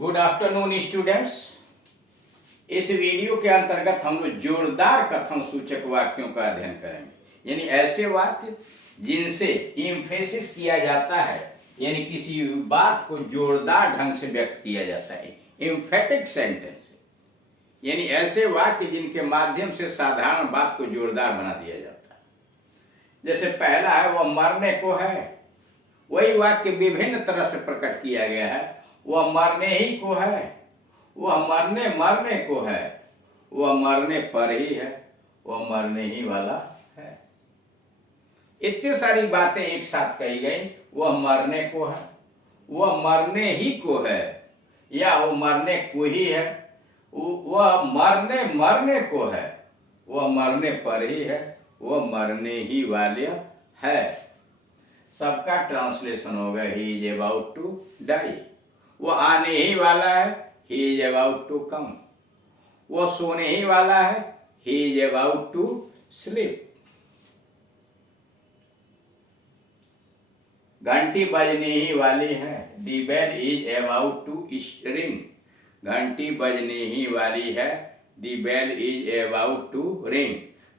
Good afternoon students. इस video के अंतर्गत हम लोग जोरदार कथन सूचक वाक्यों का अध्ययन करेंगे, यानी ऐसे वाक्य जिनसे एम्फेसिस किया जाता है, यानी किसी बात को जोरदार ढंग से व्यक्त किया जाता है। एम्फेटिक सेंटेंस यानी ऐसे वाक्य जिनके माध्यम से साधारण बात को जोरदार बना दिया जाता है। जैसे पहला है वह मरने को है, वही वाक्य विभिन्न तरह से प्रकट किया गया है। वह मरने ही को है, वह मरने को है, वह मरने पर ही है, वह मरने ही वाला है। इतनी सारी बातें एक साथ कही गई। वह मरने को है, वह मरने ही को है, या वो मरने को ही है, वह मरने को है, वह मरने पर ही है, वह मरने ही वाले है। सबका ट्रांसलेशन होगा he is about to die. वो आने ही वाला है, he is about to come. वो सोने ही वाला है, he is about to sleep. घंटी बजने ही वाली है, the bell is about to ring. घंटी बजने ही वाली है, the bell is about to ring.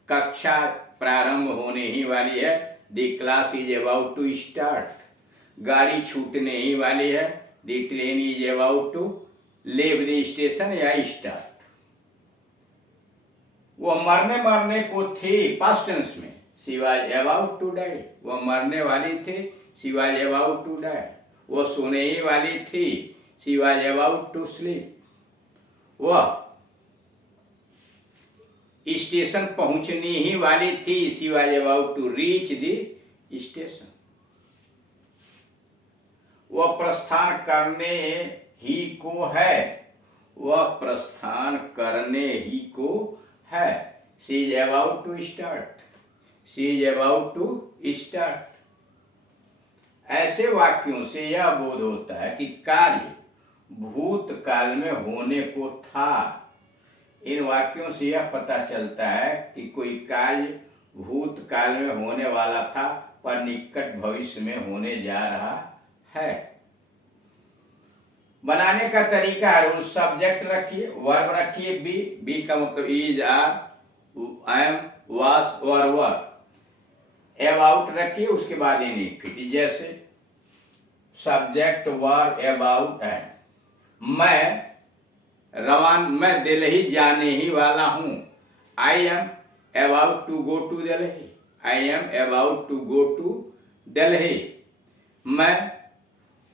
कक्षा प्रारंभ होने ही वाली है, the class is about to start. गाड़ी छूटने ही वाली है, the train is about to leave the station या स्टार्ट। वह मरने को थी पास्ट टेंस में, she was about to die. वह मरने वाली थी, she was about to die. वह सोने ही वाली थी, she was about to sleep. वह स्टेशन पहुंचने ही वाली थी, she was about to reach the station. वह प्रस्थान करने ही को है, वह प्रस्थान करने ही को है, she is about to start, she is about to start. ऐसे वाक्यों से यह बोध होता है कि कार्य भूतकाल में होने को था। इन वाक्यों से यह पता चलता है कि कोई कार्य भूतकाल में होने वाला था पर निकट भविष्य में होने जा रहा है। बनाने का तरीका है, सब्जेक्ट रखिए, वर्ब रखिए बी का मतलब इज, आर, एम, वाज और वर। अबाउट रखिए, उसके बाद इनफिनिटिव, जैसे सब्जेक्ट वर्ब अबाउट है। मैं दिल्ली जाने ही वाला हूं, I am about to go to Delhi. I am about to go to Delhi. मैं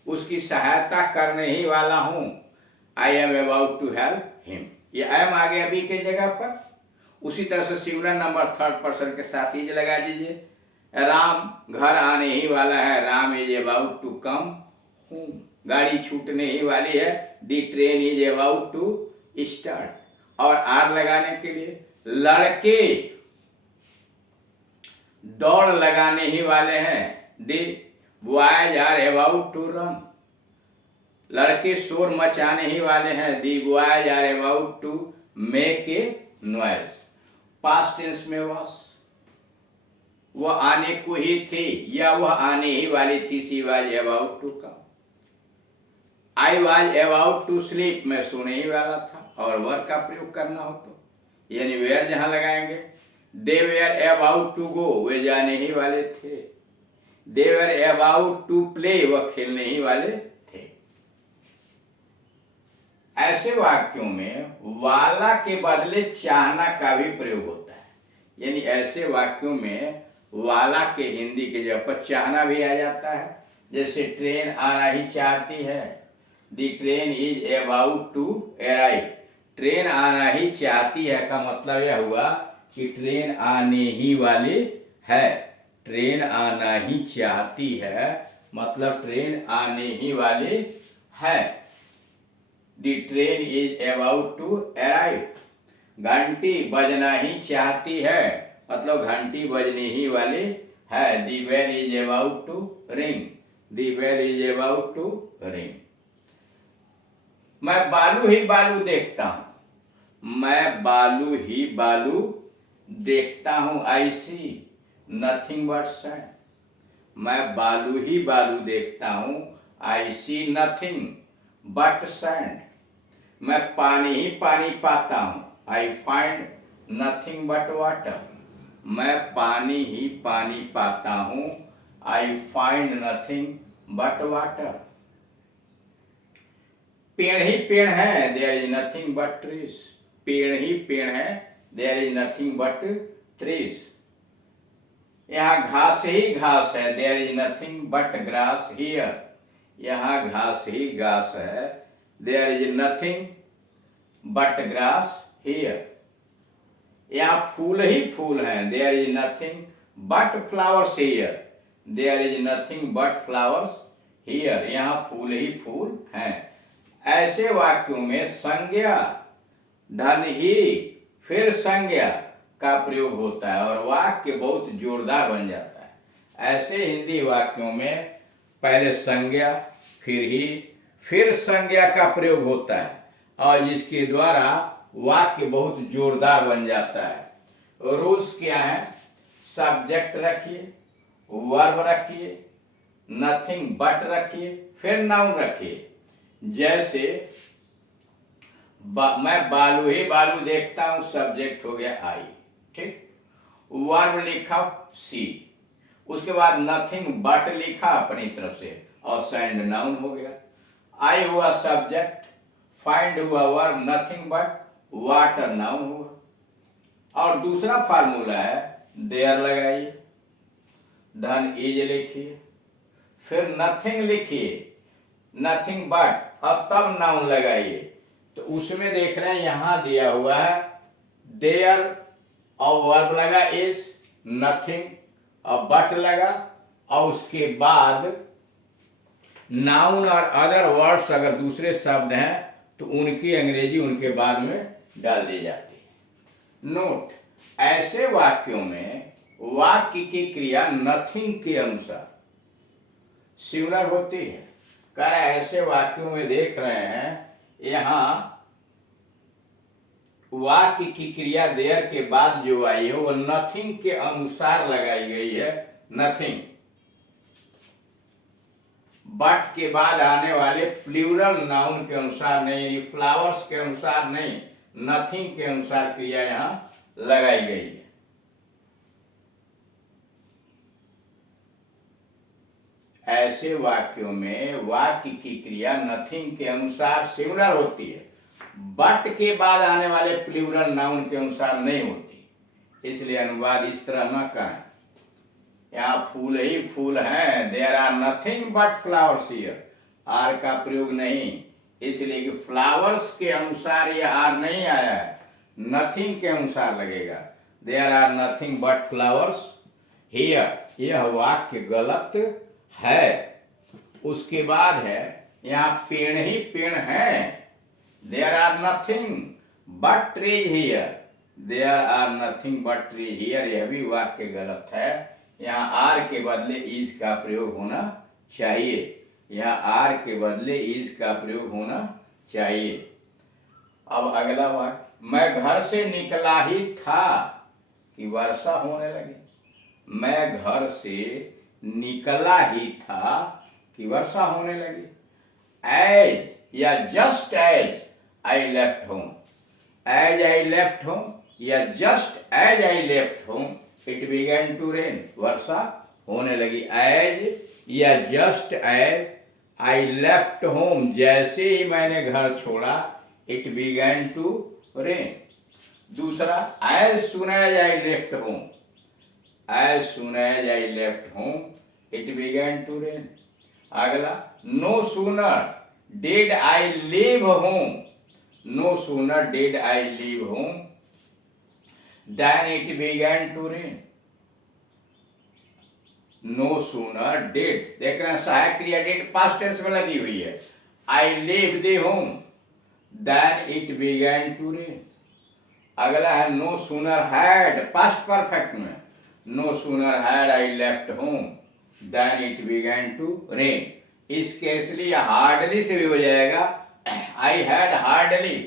उसकी सहायता करने ही वाला हूं, I am about to help him. ये एम आ गया बी के जगह पर। उसी तरह से सिंगुलर नंबर थर्ड पर्सन के साथ ही लगा दीजिए। राम घर आने ही वाला है, Ram is about to come home. गाड़ी छूटने ही वाली है, the train is about to start. और आर लगाने के लिए लड़के दौड़ लगाने ही वाले हैं, the boys are about to run. लड़के शोर मचाने ही वाले हैं, the boys are about to make a noise. Past tense में वॉज, वह आने को ही थी या वह आने ही वाली थी, she was about to come. I was about to sleep, मैं सोने ही वाला था। और वर का प्रयोग करना हो तो यानी वेयर जहां लगाएंगे। दे वेयर अबाउट टू गो, वे जाने ही वाले थे। दे वेयर अबाउट टू प्ले, वह खेलने ही वाले थे। ऐसे वाक्यों में वाला के बदले चाहना का भी प्रयोग होता है, यानी ऐसे वाक्यों में वाला के हिंदी के जगह पर चाहना भी आ जाता है। जैसे ट्रेन आना ही चाहती है, the train is about to arrive. Train आना ही चाहती है का मतलब यह हुआ कि ट्रेन आने ही वाली है। ट्रेन आना ही चाहती है मतलब ट्रेन आने ही वाली है। The train is about to arrive. घंटी बजना ही चाहती है मतलब घंटी बजने ही वाली है। The bell is about to ring, the bell is about to ring. मैं बालू ही बालू देखता हूं, मैं बालू ही बालू देखता हूं, I see nothing but sand. मैं बालू ही बालू देखता हूं, I see nothing but sand. मैं पानी ही पानी पाता हूँ, I find nothing but water. मैं पानी ही पानी पाता हूँ, I find nothing but water. पेड़ ही पेड़ है, there is nothing but trees. पेड़ ही पेड़ है, there is nothing but trees. यहाँ घास ही घास है, there is nothing but grass here. यहाँ घास ही घास है, there is nothing but grass here. यहाँ फूल ही फूल हैं, there is nothing but flowers here. There is nothing but flowers here. यहाँ फूल ही फूल हैं। ऐसे वाक्यों में संज्ञा धन ही फिर संज्ञा का प्रयोग होता है और वाक्य बहुत जोरदार बन जाता है। ऐसे हिंदी वाक्यों में पहले संज्ञा फिर ही फिर संज्ञा का प्रयोग होता है और जिसके द्वारा वाक्य बहुत जोरदार बन जाता है। रूल्स क्या है? सब्जेक्ट रखिए, वर्ब रखिए, नथिंग बट रखिए, फिर नाउन रखिए। जैसे मैं बालू ही बालू देखता हूं, सब्जेक्ट हो गया आई, ठीक। वर्ब लिखा सी, उसके बाद नथिंग बट लिखा अपनी तरफ से और सैंड नाउन हो गया। आई हुआ सब्जेक्ट, फाइंड हुआ verb, nothing but water noun हुआ। और दूसरा फार्मूला है देयर लगाइए, धन इज लिखिए, फिर नथिंग लिखिए, नथिंग बट और तब नाउन लगाइए। तो उसमें देख रहे हैं यहां दिया हुआ है देयर और वर्ब लगा इज, नथिंग और बट लगा और उसके बाद नाउन और अदर वर्ड्स अगर दूसरे शब्द हैं तो उनकी अंग्रेजी उनके बाद में डाल दी जाती है। नोट, ऐसे वाक्यों में वाक्य की क्रिया नथिंग के अनुसार सिमिलर होती है। कह रहे ऐसे वाक्यों में देख रहे हैं यहां वाक्य की क्रिया देयर के बाद जो आई है वो नथिंग के अनुसार लगाई गई है। नथिंग बट के बाद आने वाले प्लूरल नाउन के अनुसार नहीं, यानी फ्लावर्स के अनुसार नहीं, नथिंग के अनुसार क्रिया यहां लगाई गई है। ऐसे वाक्यों में वाक्य की क्रिया नथिंग के अनुसार सिमिलर होती है, बट के बाद आने वाले प्लूरल नाउन के अनुसार नहीं होती। इसलिए अनुवाद इस तरह न करें, यहाँ फूल ही फूल हैं, there are nothing but flowers here. Are का प्रयोग नहीं, इसलिए कि फ्लावर्स के अनुसार ये आर नहीं आया है, नथिंग के अनुसार लगेगा। There are nothing but flowers here. यह वाक्य गलत है। उसके बाद है यहाँ पेड़ ही पेड़ हैं, there are nothing but trees here. There are nothing but trees here, यह भी वाक्य गलत है। यहाँ आर के बदले इज का प्रयोग होना चाहिए। यहाँ आर के बदले इज का प्रयोग होना चाहिए। अब अगला वाक्य, मैं घर से निकला ही था कि वर्षा होने लगी। मैं घर से निकला ही था कि वर्षा होने लगी। एज या just as I left home. As I left home या just as I left home it began to rain. वर्षा होने लगी। एज या just as I left home, जैसे ही मैंने घर छोड़ा इट बिगेन टू रेन। दूसरा, as soon as I left home. As soon as I left home it began to rain. अगला, no sooner did I leave home. No sooner did I leave home then it began to rain. No sooner did, देख रहे हैं सहायक क्रिया did past tense में लगी हुई है। I leave the home then it began to rain. अगला है no sooner had past perfect में। No sooner had I left home then it began to rain. इस केस लिए हार्डली से भी हो जाएगा। I had hardly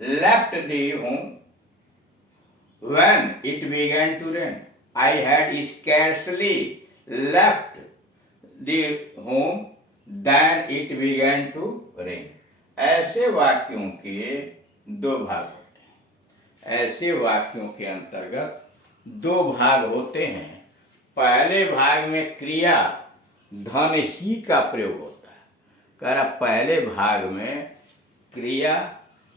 left the home when it began to rain. I had scarcely left the home then it began to rain। ऐसे वाक्यों के दो भाग होते हैं। ऐसे वाक्यों के अंतर्गत दो भाग होते हैं। पहले भाग में क्रिया धन ही का प्रयोग होता है। कह रहा पहले भाग में क्रिया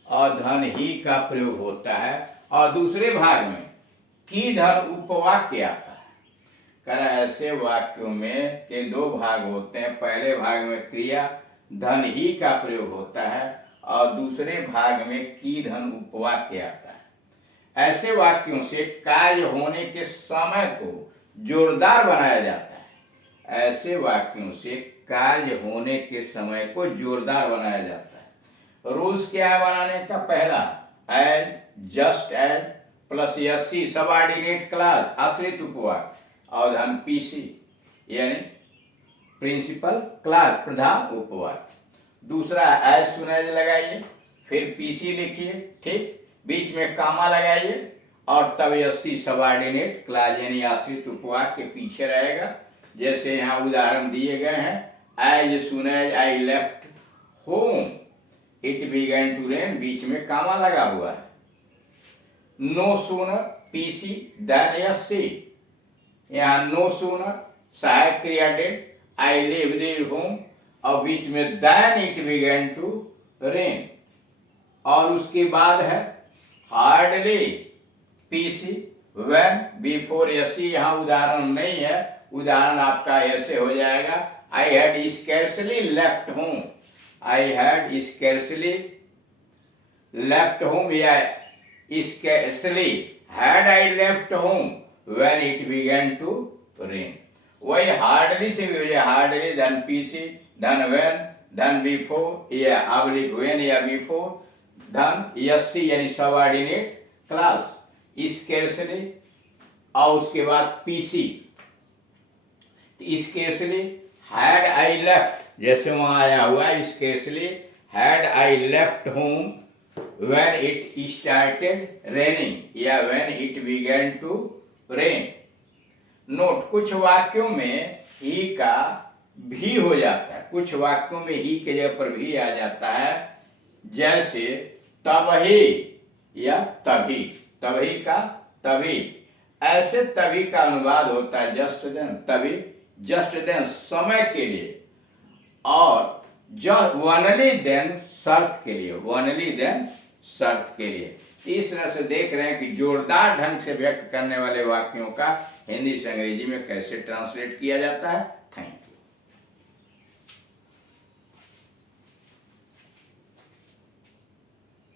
और धन ही का प्रयोग होता है और दूसरे भाग में की धन उपवाक्य आता है। कह रहा ऐसे वाक्यों में के दो भाग होते हैं। पहले भाग में क्रिया धन ही का प्रयोग होता है और दूसरे भाग में की धन उपवाक्य आता है। ऐसे वाक्यों से कार्य होने के समय को जोरदार बनाया जाता है। ऐसे वाक्यों से कार्य होने के समय को जोरदार बनाया जाता है। रूल्स क्या है बनाने का? पहला, as, just as plus SC subordinate clause आश्रित उपवाक्य और धन पीसी यानी प्रिंसिपल क्लास प्रधान उपवाक्य। दूसरा, एज सुन एज लगाइए, फिर पीसी लिखिए, ठीक, बीच में कामा लगाइए और तब यसी सबऑर्डिनेट क्लास यानी आश्रित उपवाक्य के पीछे रहेगा। जैसे यहाँ उदाहरण दिए गए हैं, as soon as I left home it began to rain, बीच में कामा लगा हुआ है। No sooner PC then SC, यहाँ नो सूनर सहायक क्रिया did I leave their home और बीच में then it began to rain. और उसके बाद है hardly PC when before SC, यहाँ उदाहरण नहीं है, उदाहरण आपका ऐसे हो जाएगा, I had scarcely left home, I had scarcely left home या scarcely had I left home when it began to rain. वही हार्डली से भी हो जाए, हार्डली धन पीसी धन व्हेन धन बिफोर या ऑब्लिक व्हेन या बिफोर धन यसी यानी सबऑर्डिनेट क्लास स्कैर्सली और उसके बाद PC. Scarcely had I left, जैसे वहां आया हुआ scarcely had I left home when it started raining या when it began to rain. Note, कुछ वाक्यों में ही का भी हो जाता है, कुछ वाक्यों में ही के जगह पर भी आ जाता है। जैसे तभी या तभी, तभी का तभी, ऐसे तभी का अनुवाद होता है जस्ट देन, तभी जस्ट देन समय के लिए और वनली देन शर्त के लिए, वनली देन शर्त के लिए। इस तरह से देख रहे हैं कि जोरदार ढंग से व्यक्त करने वाले वाक्यों का हिंदी से अंग्रेजी में कैसे ट्रांसलेट किया जाता है। Thank you.